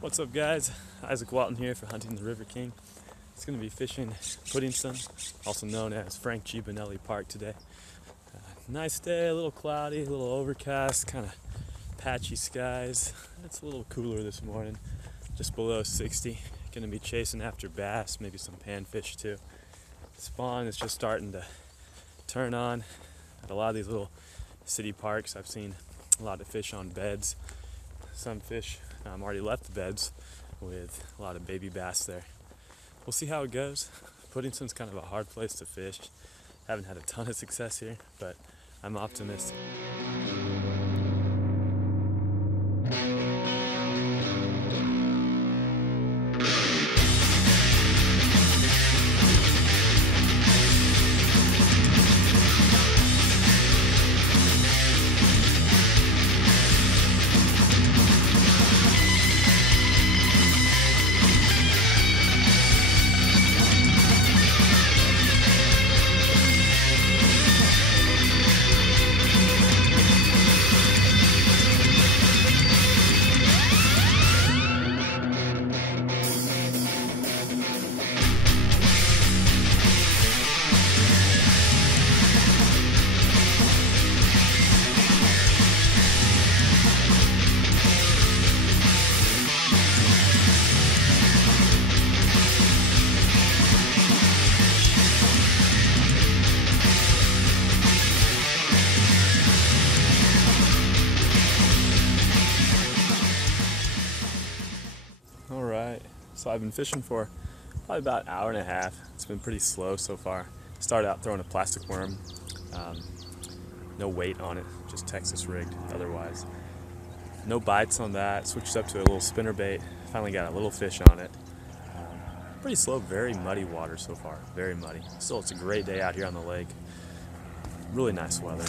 What's up, guys? Isaac Walton here for Hunting the River King. It's going to be fishing Puddingstone, also known as Frank G. Bonelli Park today. Nice day, a little cloudy, a little overcast, kind of patchy skies. It's a little cooler this morning, just below 60. Going to be chasing after bass, maybe some panfish too. Spawn is just starting to turn on. At a lot of these little city parks, I've seen a lot of fish on beds. Some fish already left the beds with a lot of baby bass there. We'll see how it goes. Puddingstone's kind of a hard place to fish. Haven't had a ton of success here, but I'm optimistic. So I've been fishing for probably about an hour and a half. It's been pretty slow so far. Started out throwing a plastic worm, no weight on it, just Texas rigged otherwise. No bites on that, switched up to a little spinner bait, finally got a little fish on it. Pretty slow, very muddy water so far, very muddy. Still, it's a great day out here on the lake. Really nice weather.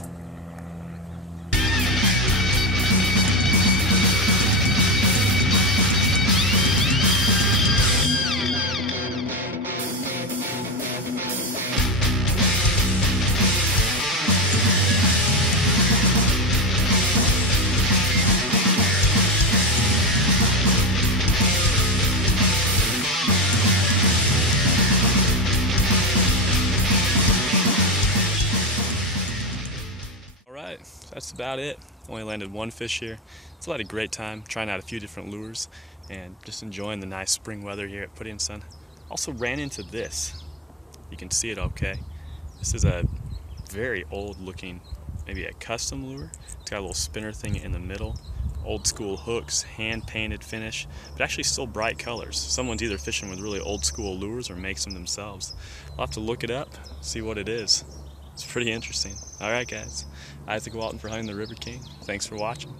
That's about it. Only landed one fish here. Still had a great time trying out a few different lures and just enjoying the nice spring weather here at Puddingstone. Also ran into this. You can see it okay. This is a very old looking, maybe a custom lure. It's got a little spinner thing in the middle. Old school hooks, hand painted finish, but actually still bright colors. Someone's either fishing with really old school lures or makes them themselves. I'll have to look it up, see what it is. It's pretty interesting. Alright guys, Isaac Walton for Hunting the River King. Thanks for watching.